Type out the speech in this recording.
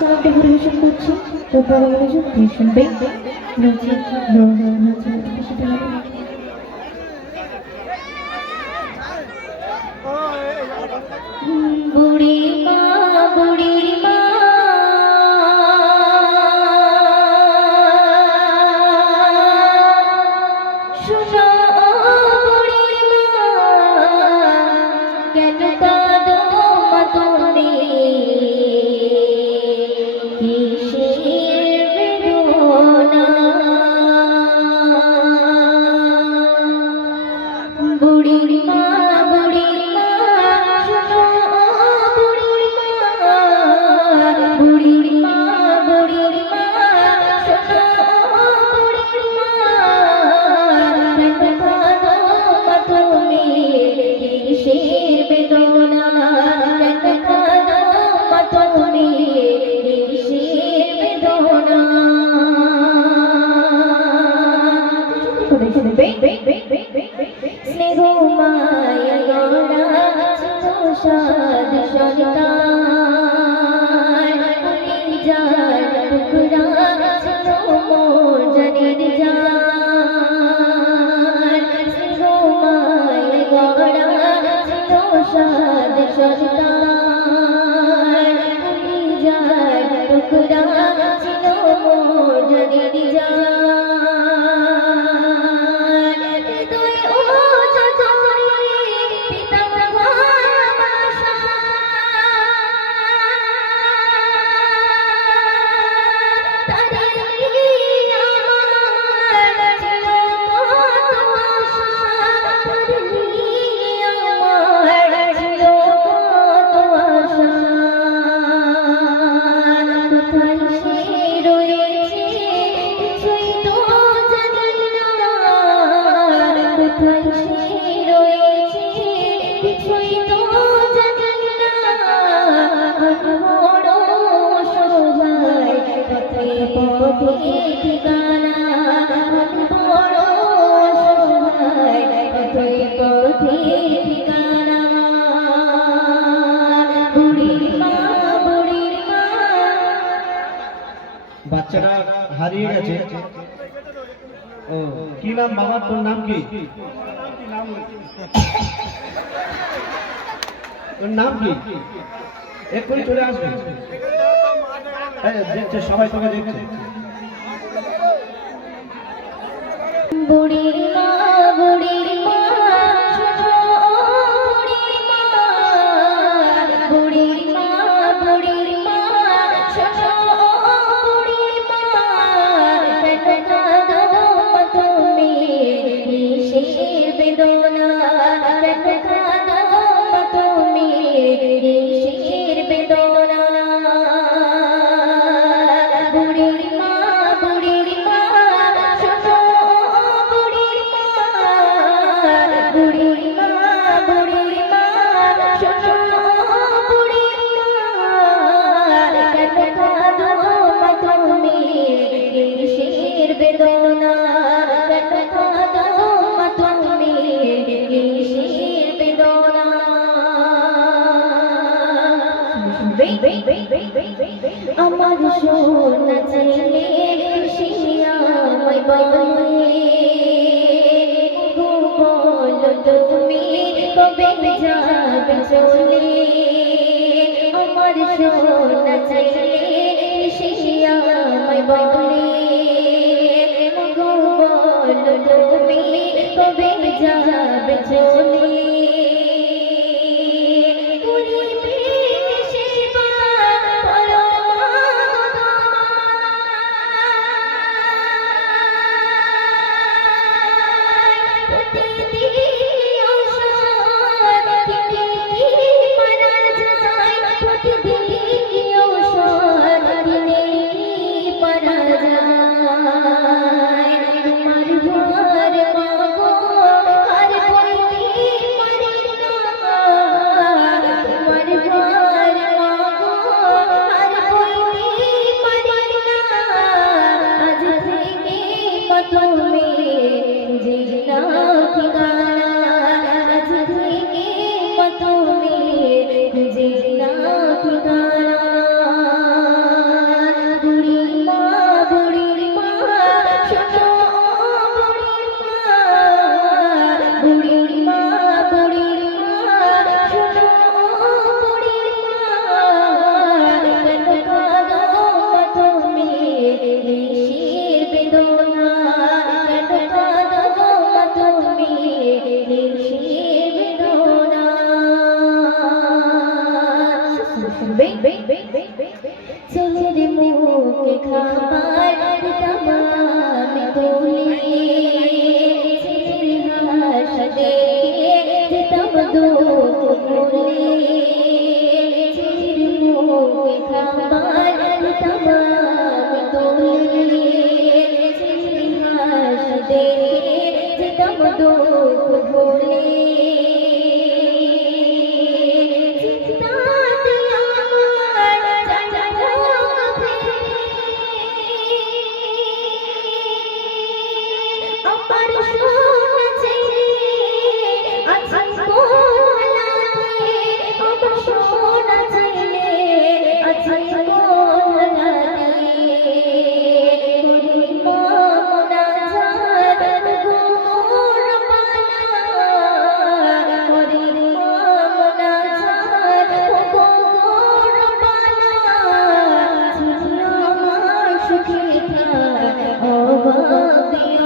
গানটি পরিবেশন করছি তো বড় মনোযোগ দিয়ে শুনবে নাচে নাচে সেটা হবে বুড়ি মা বুড়ি মা শুনো বুড়ি মা কেন কাঁদো মা তুমি কিসের বেদনা বুড়ি মা বুড়ি মা শুনো বুড়ি মা বুড়ি মা বুড়ি মা শুনো বুড়ি মা কেন কাঁদো মা তুমি কিসের বেদনা কেন কাঁদো মা তুমি কিসের বেদনা স্নেহ মায়া গড়া সাদ সন্তান যার টুকরা ছিল মোর জানির জান স্নেহ মায়া গড়া সাদ সন্তান যার টুকরা ছিল মোর জানির জান বাচ্চারা হারিয়ে গেছে। ও কি নাম বাবা, তোর নাম কি? তোর নাম কি? এক্ষুনি চলে আসবে। দেখছে সবাই, তোকে দেখছে। বুড়ি মা বুড়ি মা শুনো বুড়ি মা বুড়ি মা বুড়ি মা শুনো বুড়ি মা কেন কাঁদো মা তুমি কিসের বেদনা কেন কাঁদো মা তুমি কিসের বেদনা বুড়ি মা বুড়ি মা শুনো বুড়ি মা বুড়ি মা বুড়ি মা শুনো বুড়ি মা কেন কাঁদো মা তুমি কিসের বেদনা কেন কাঁদো মা তুমি কিসের বেদনা আমার সোনা ছেলে শিয়ামাই বলে গো বলো তুমি কবে যাবে চলে আমার সোনা ছেলে শিয়ামাই বলে গো বলো তুমি কবে যাবে চলে তোমার ঘর মাগো আর মুখে খাবার দিতাম আমি তুলে ছেলের হাসা দেখে দিতাম দুঃখ ভুলে ছেলের মুখে খাবার দিতাম আমি তুলে ছেলের হাসা দেখে দিতাম দুঃখ ভুলে Oh,